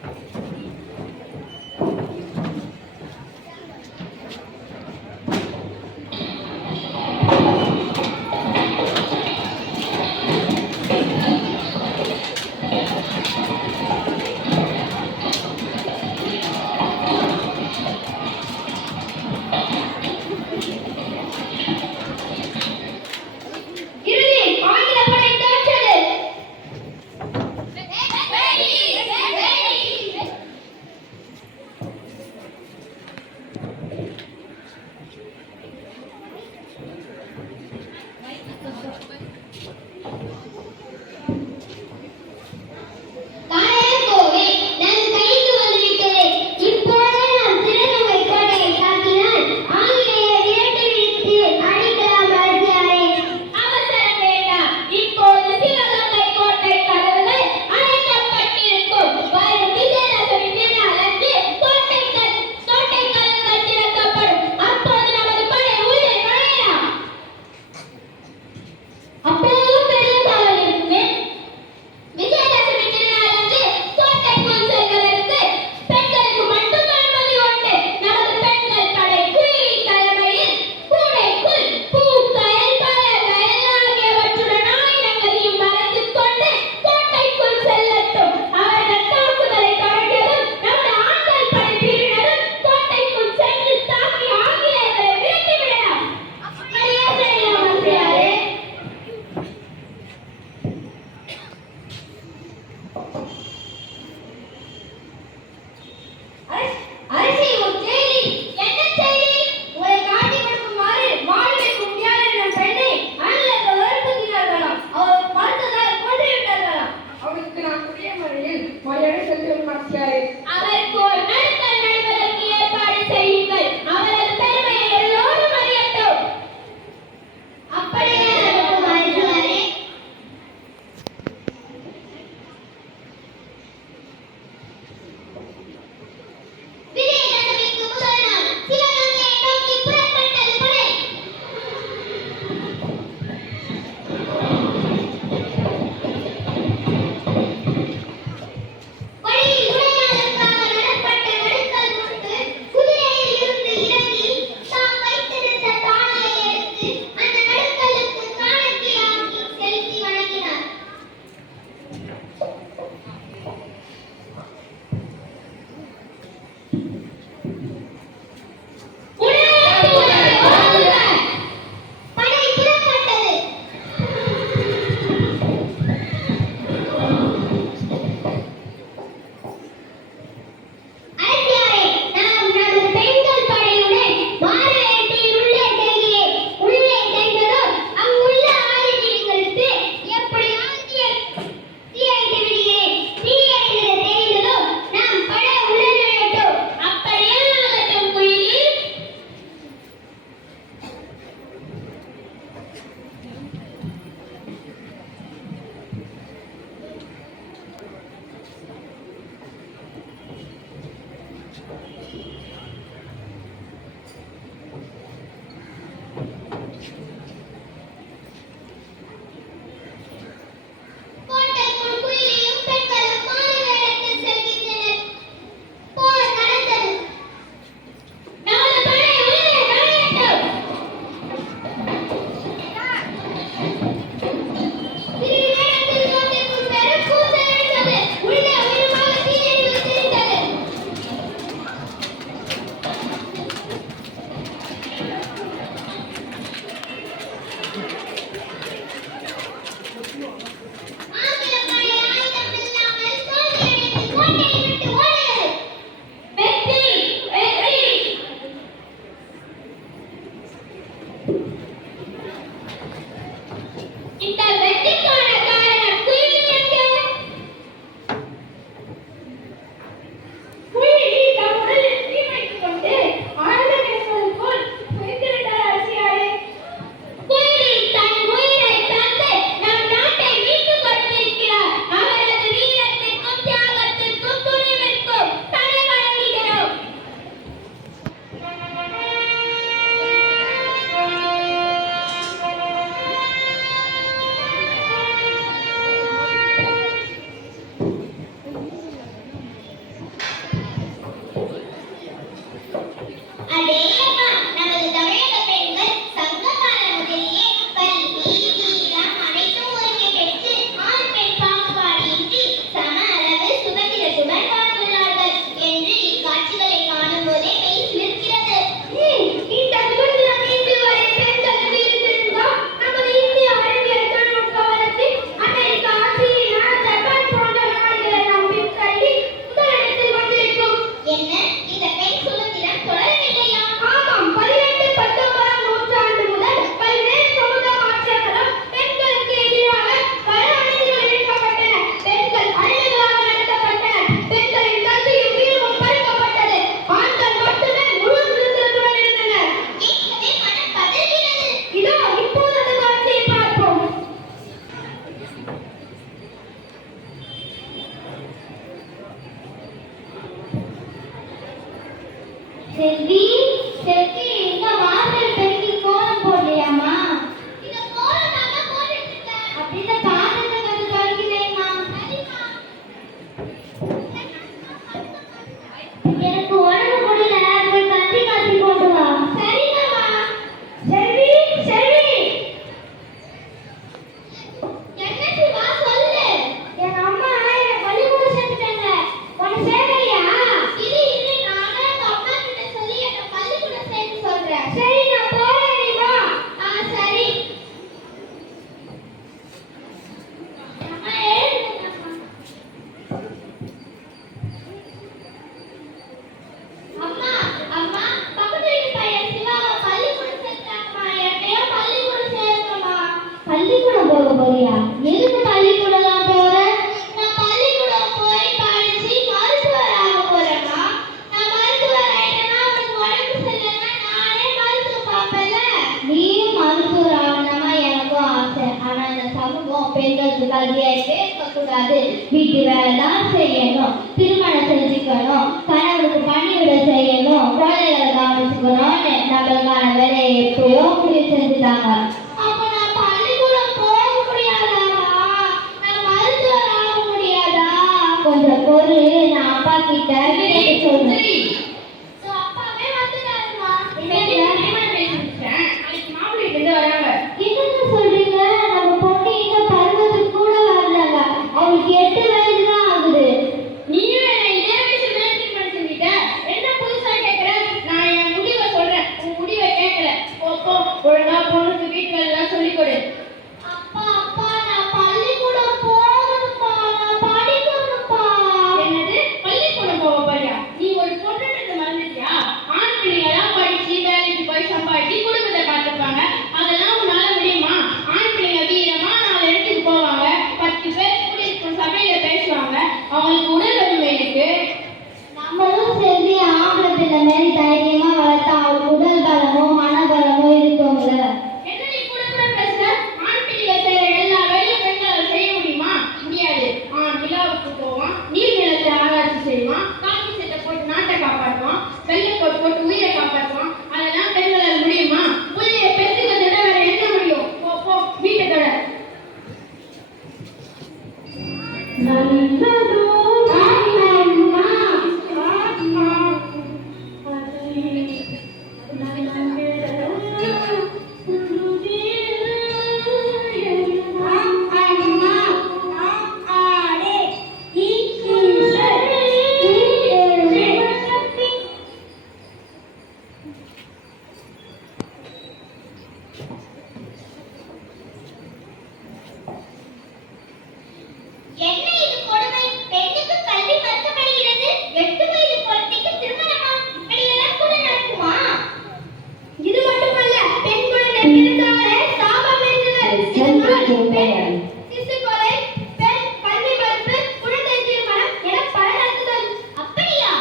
Ready. செல்வி, செல்வி, எங்க வாசல் பெருக்கி கோலம் போடலையாமா? இத கோலம் நான் போட்டுட்டு இருக்கேன். அப்படியே பாத்திரத்தை கொஞ்சம் கழுவினேம்மா. எனக்கு உடம்பு முடியல, போய் கத்தி காத்தி போட்டு வா. சரிங்கம்மா. செல்வி, செல்வி, என்ன சிவா சொல்லு. எங்க அம்மா என்னை பள்ளிக்கூடம் சேர்த்துட்டாங்க. உனக்கு சேரலையா? இது நானே எங்க அம்மா கிட்ட சொல்லி என்ன பள்ளிக்கூடம் சேர்த்து சொல்றேன். சரி, நான் போறேன், நீ வா. சரி. அம்மா எழுதுங்கம்மா. அம்மா, அம்மா, பக்கத்து வீட்டு பையன் சிவாவை பள்ளிக்கூடம் சேர்த்தாங்கம்மா. என்னையும் பள்ளிக்கூடம் சேர்க்கணும்மா. பள்ளிக்கூடம் போக போறியா? எதுக்கு பள்ளிக்கூடம் போற? நான் பள்ளிக்கூடம் போய் படிச்சு மருத்துவர் ஆக போறேம்மா. நான் மருத்துவர் ஆயிட்டேன்னா உனக்கு உடம்பு சரியில்லைன்னா நானே மருத்துவம் பார்ப்பேன்ல. நீயும் மருத்துவர் ஆகணுமா? எனக்கும் ஆசை. ஆனா இந்த சமூகம் பெண்களுக்கு கல்வியாகவே இருக்கக்கூடாது. வீட்டு வேலை தான் செய்யணும், திருமணம் செஞ்சுக்கணும், கணவனுக்கு பணிவிட செய்யணும், குழந்தைகளை கவனிச்சுக்கணும்னு நம்மளுக்கான வேலையை எப்பயோ முடிவு செஞ்சுட்டாங்க. அப்ப நான் பள்ளிக்கூடம் போக முடியாதாம்மா? நான் மருத்துவர் ஆக முடியாதா? கொஞ்சம் பொருள், நான் அப்பா கிட்ட கேட்டு சொல்றேன். அப்பாவே வந்துட்டாருமா. என்னங்க சொல்றீங்க? நம்ம பொண்ணு இன்னும் பருவத்துக்கு கூட வரலங்க. அவளுக்கு 8 வயது தான் ஆகுது. நீயும் என்ன இதே வயசுல திருமணம் செஞ்சுட்ட? என்ன புதுசா கேக்குற? நான் என் முடிவை சொல்றேன், உன் முடிவை கேட்கல. போ, ஒழுங்கா பொண்ணுக்கு வீட்டுல எல்லாம் சொல்லிக் கொடு. அப்பா, அப்பா, நான் பள்ளிக்கூடம் போகணும்ப்பா. நான் படிக்கணும்ப்பா. என்னது? பள்ளிக்கூடம் போக போறியா? நீ ஒரு பொண்ணுன்றது மறந்துட்டியா? ஆண் பிள்ளைங்களாம் படிச்சு வேலைக்கு போய் சம்பாதிச்சு குடும்பத்தை பார்த்துப்பாங்க. அதெல்லாம் உன்னால முடியுமா? ஆண் பிள்ளைங்க வீரமா 4 இடத்துக்கு போவாங்க, 10 பேர் கூட இருக்கும் சபையில பேசுவாங்க. அவங்களுக்கு உடல் வலிமை இருக்கு. நம்மளும் சரி ஆம்பளை பிள்ளை மாதிரி தைரியமா வளர்த்தா அவளுக்கு உடல் பலமும் மனபலமும் இருக்கும்ல. என்ன நீ கூட கூட பேசுற? ஆண் பிள்ளைங்க செய்யற எல்லா வேலையும் பெண்களால் செய்ய முடியுமா? முடியாது. நிலாவுக்கு போவான், நீர் நிலத்தை ஆராய்ச்சி செய்வான், காக்கி சட்டை போட்டு நாட்டை காப்பாற்றுவான், வெள்ளைக்கோட் போட்டு உயிரை காப்பாற்றுவான். அதெல்லாம் பெண்களால் முடியுமா? புள்ளைய பெற்றுக்கிறத விட வேற என்ன முடியும்? போ, வீட்டை தொட. என்ன இது கொடுமை? பெண்ணுக்கு கல்வி மறுக்கப்படுகிறது. 8 வயது குழந்தைக்கு திருமணமா? இப்படி எல்லாம் கூட நடக்குமா? இது மட்டுமல்ல, பெண் குழந்தை பிறந்தாலே சாபம் என்றுவர். இதனால் பெண் சிசு கொலை, பெண் கல்வி மறுப்பு, குழந்தை திருமணம் என பல நடக்குது. அப்படியா?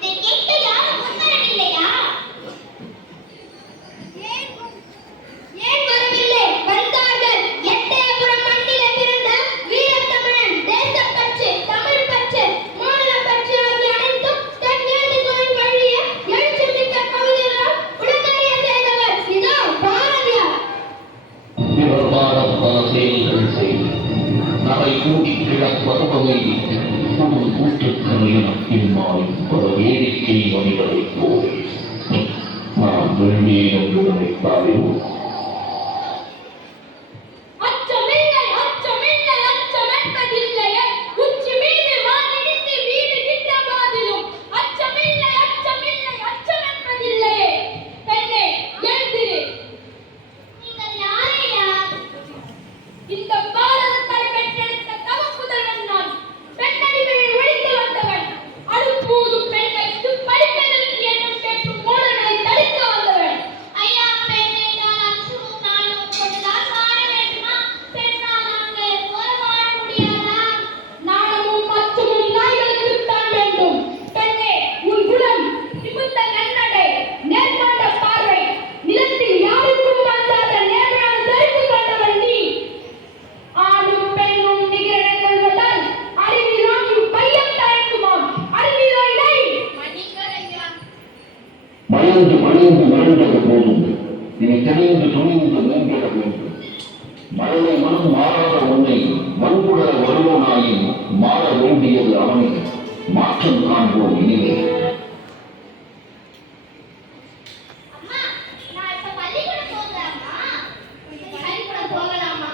இதை கேட்க யாரும் முன்வரவில்லையா? ஏன் வரவில்லை? வந்தார்கள். எட்டயபுரம் மண்ணிலே பிறந்த வீரத்தமிழன், தேசப்பற்று, தமிழ் பற்று, மாநில பற்று ஆகிய அனைத்தும் தன் எழுத்துக்களின் வழியே எழுச்சிமிக்க கவிதைகளால் உலகறிய செய்தவர். இதோ பாரதியார். இவர்பாரம் பல செயல்கள் செய்து அவை கூட்டி கிடப்பதுமே கூட்டுக்கணியம் இம்மாயும் பல வேடிக்கை மனிதரைப் போல் நாம் வெள்ளியை என்று நினைத்தாலே அச்சமில்லை, அச்சமில்லை, அச்சம் என்பதில்லையே. உச்சி மீது வானிடிந்து வீடு நின்ற போதிலும் அச்சமில்லை, அச்சமில்லை, அச்சம் என்பதில்லையே. பெண்ணே, எழுந்திரு. நீங்கள் யாரையா? இந்த பாரதத்தை பெற்றெடுத்த தவப்புதல்வன் நான். பெண்ணடிமையை ஒழித்து வந்தவன். அடுப்பூதும் பெண்களுக்கு படிப்பதற்கு எண்ணம் கேட்கும் மூடர்களை பயந்து பணிந்து மிரண்டது போதும், இனி தெளிந்து துணிந்து நீங்கிட வேண்டும். மழலை மனம் மாறாத உன்னை வன்புற வருவனாயின் மாற வேண்டியது அவனை. மாற்றம் காண்போம் இனிமே. அம்மா, நான் இப்ப பள்ளிக்கூடம் போகலாமா? பள்ளிக்கூடம் போகலாமா?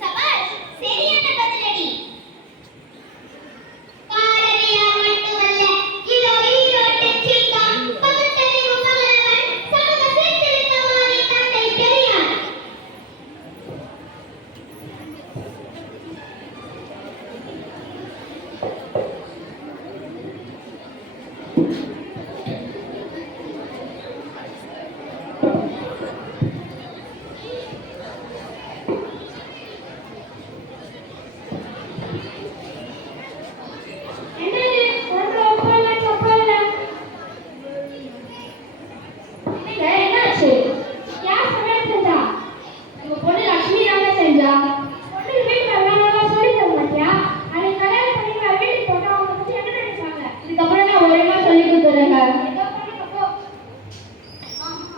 சபாஷ், சரியான பதிலடி. பாரதியா மட்டுமல்ல, இதோ ஈரோட்டு சிங்கம், பகுத்தறிவு பகலவன், சமூக சீர்திருத்தவாதி தந்தை பெரியார். என்னது? ஒன்று ஒப்பல்ல சொப்பல்ல. என்னங்க, என்னாச்சு? யார் சமையல் செஞ்சா? உங்க பொண்ணு லட்சுமி தாங்க செஞ்சா. பொண்ணு வீட்டுல எல்லாம் நல்லா சொல்லி தர மாட்டியா? அதை கல்யாணம் பண்ணி நான் வீட்டுக்கு போட்டா அவங்க பத்தி என்ன நினைப்பாங்க? இதுக்கப்புறம் நான் ஒழுங்கா சொல்லி கொடுத்துறேங்க. ஏதோ பண்ணுங்க போ.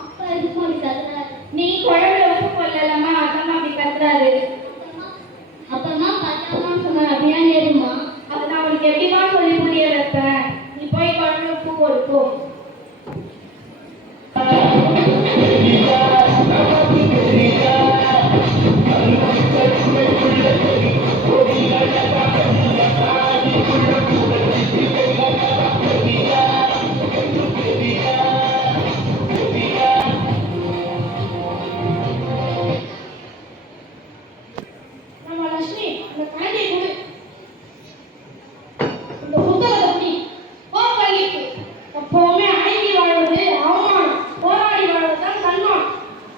அப்பா எதுக்கு அப்படி கத்துறாரு? நீ குழம்புல உப்பு போடலம்மா, அதான் அப்படி கத்துறாரு. அப்பமா பத்தாமா சொன்ன அப்படியா நேருமா? அதை நான் உனக்கு எப்படிமா சொல்லி புரிய வைப்பேன்? நீ போய் குழம்புல உப்பு போடு போ. நம்ம லட்சுமி, இந்த குழந்தையை கொடு. இந்த புத்தகத்தை குடி. போ பள்ளிக்கு. எப்பவுமே அடங்கி வாழ்வது அவமானம், போராடி வாழ்வதுதான் தன்மானம்.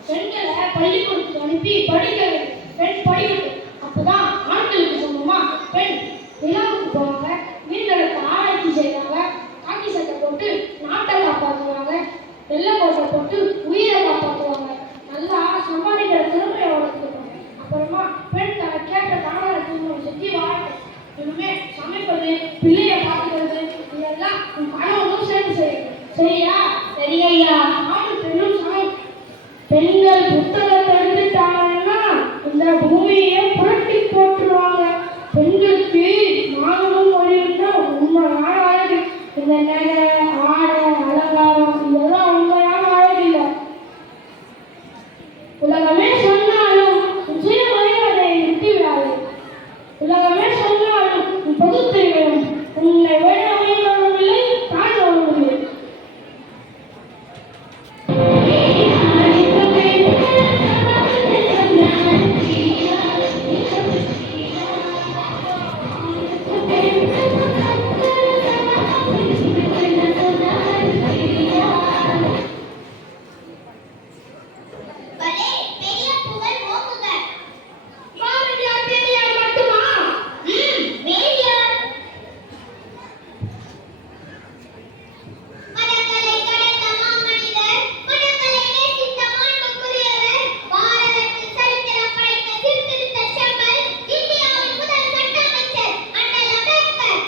பெண்களை பள்ளிக்கூடத்துக்கு அனுப்பி படிக்க வேண்டும். பெண் படிக்கட்டும். அப்பதான் ஆண்களுக்கு சமமா பெண் நிலாவுக்கு போவாங்க, வீடுகளுக்கு ஆராய்ச்சி செய்வாங்க, காக்கி சட்டை போட்டு நாட்டை காப்பாற்றுவாங்க, வெள்ளை கோட்டை போட்டு உயிரை காப்பாற்றுவாங்க, நல்லா சம்பாதிக்கிற திறமையை வளர்த்துக்கணும். அப்புறமா பெண் தன்னை கேட்ட தானாக திருமணம் செஞ்சு வாழணும். இனிமே சமைப்பது, பிள்ளைய பார்த்துக்கிறது, இதெல்லாம் உன் கணவனும் சேர்ந்து செய்யணும். சரியா? சரியா? ஆணும் பெண்ணும் சமம். பெண்கள் புத்தகத்தை எடுத்துட்டாங்கன்னா இந்த பூமியை புரட்டி போட்டுருவாங்க. பெண்களுக்கு மானமும் மொழியும் தான் உண்மையான அழகு. இந்த நகை, ஆடை, அலங்காரம் இதெல்லாம் உண்மையான அழகு இல்லை. உலகமே சொன்னாலும் சுயமரியாதை விட்டு விடாது. உலகமே சொன்னாலும் பகுத்தறிவும் உன்னை விட உயர்ந்தவனும் இல்லை, தாழ்ந்தவனும் இல்லை. பலே பெரிய புகழ் ஓங்குக. பாரதியார் பெரியார் மட்டுமா? வேலியார் மதங்களை கடந்த மாமனிதர், மதங்களை நேசித்த மாண்புக்குரியவர், பாரதத்தில் சரித்திரம் படைத்த சீர்திருத்த செம்மல், இந்தியாவின் முதல் சட்ட அமைச்சர் அண்ணல் அம்பேத்கர்.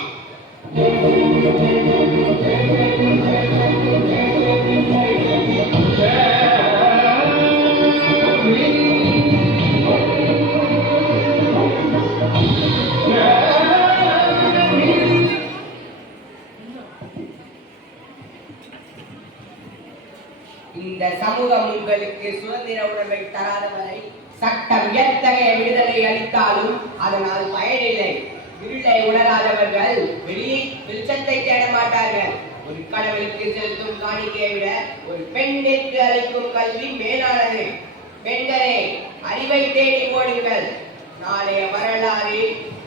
இந்த சமூகம் உங்களுக்கு சுதந்திர உணர்வை தராத வரை சட்டம் எத்தகைய விடுதலை அளித்தாலும் அதனால் பயனில்லை. இருளை உணராதவர்கள் வெளிச்சத்தை தேட மாட்டார்கள். ஒரு கடவுளுக்கு செலுத்தும் காணிக்கையை விட ஒரு பெண்ணிற்கு அளிக்கும் கல்வி மேலானது. பெண்களே, அறிவை தேடி ஓடுங்கள். நாளைய வரலாறு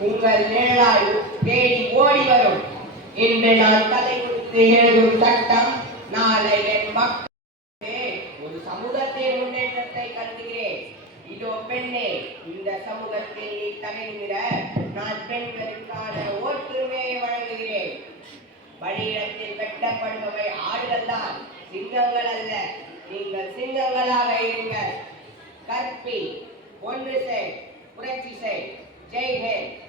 உங்கள் நிழலாய் தேடி ஓடி வரும். இன்று நான் கதை கொடுத்து எழுதும் சட்டம் நாளை என் மக்களே ஒரு சமூகத்தின் முன்னேற்றத்தை கருதுகிறேன். இதோ பெண்ணே, இந்த சமூகத்தில் நீ தகுதிட நான் பெண்களுக்கான ஒற்றுமையை வழங்குகிறேன். வழியிடத்தில் வெட்டப்படுபவை ஆடுகள் தான், சிங்கங்கள் அல்ல. நீங்கள் சிங்கங்களாக இருங்கள். கற்பி, ஒன்று செய், புரட்சி செய். ஜெய்ஹிந்த்.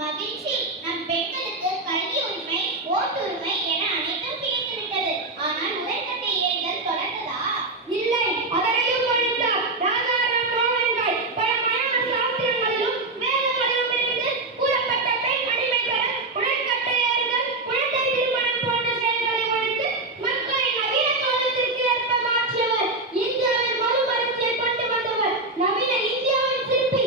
மகிழ்ச்சி, நம் பெண்களுக்கு கல்வி உரிமை, ஓட்டுரிமை என அனைத்தும் கிடைத்துவிட்டது. ஆனால் உயர்கட்டை ஏறுதல் தொடர்ந்ததா? இல்லை, அதனையும் ஒழித்தார். ராஜாராம் மோகன் ராய் பல மயான சாஸ்திரங்களிலும் வேதங்களிலும் இருந்து கூறப்பட்ட பெண் அடிமைகள், உடன்கட்டை ஏறுதல், குழந்தை திருமணம் போன்ற செயல்களை ஒழித்து மக்களை நவீன காலத்திற்கு ஏற்ப மாற்றியவர். இந்தியாவில் மறுமலர்ச்சியை கொண்டு வந்தவர். நவீன இந்தியாவின் சிற்பி.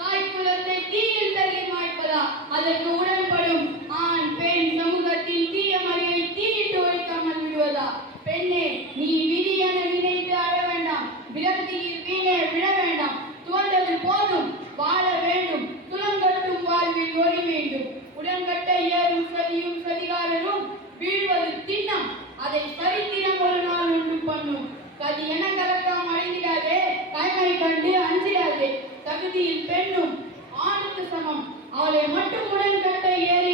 தாய்க்குலத்தை தீயில் தள்ளி மாய்ப்பதா? அதற்கு உடன்படும் ஆண் பெண் சமூகத்தில் தீய மலையை தீயிட்டு ஒழிக்காமல் விடுவதா? பெண்ணே, நீ விதி என நினைத்து அழ வேண்டாம். விரக்தியில் வீணே விழ வேண்டாம். துவண்டது போதும், வாழ வேண்டும். துலங்கட்டும் வாழ்வில் ஒளி வேண்டும். உடன்கட்டை ஏறும் சதியும் சதிகாரரும் வீழ்வது திண்ணம். அதை சரித்திரம் ஒரு நாள் ஒன்று பண்ணும். கதி என கலக்கம் அடைந்திடாதே, தாய்மை கண்டு அஞ்சிடாதே. தகுதியில் பெண்ணும் ஆணுக்கு சமம். அவளை மட்டும் உடன்கட்டை ஏறி